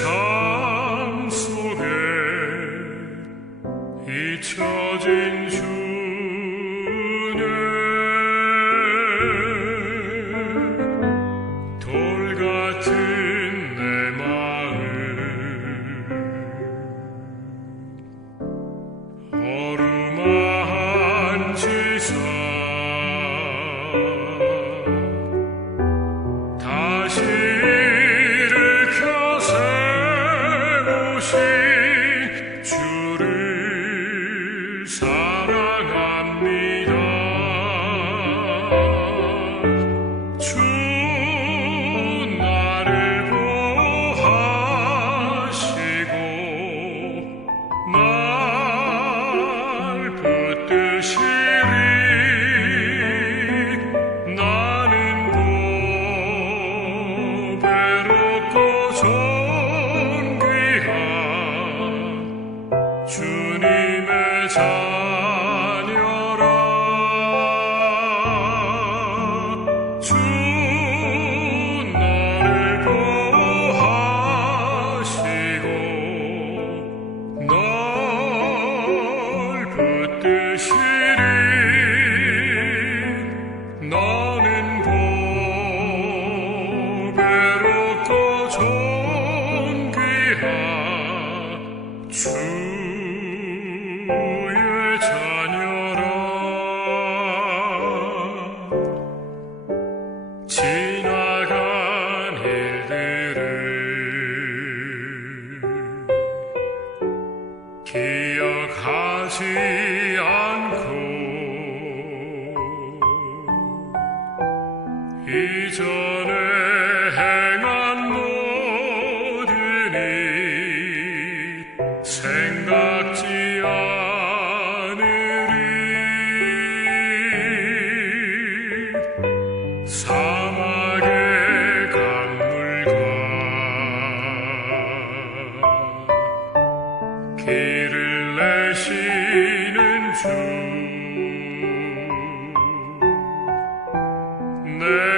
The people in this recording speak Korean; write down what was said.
song. 기억하지 name.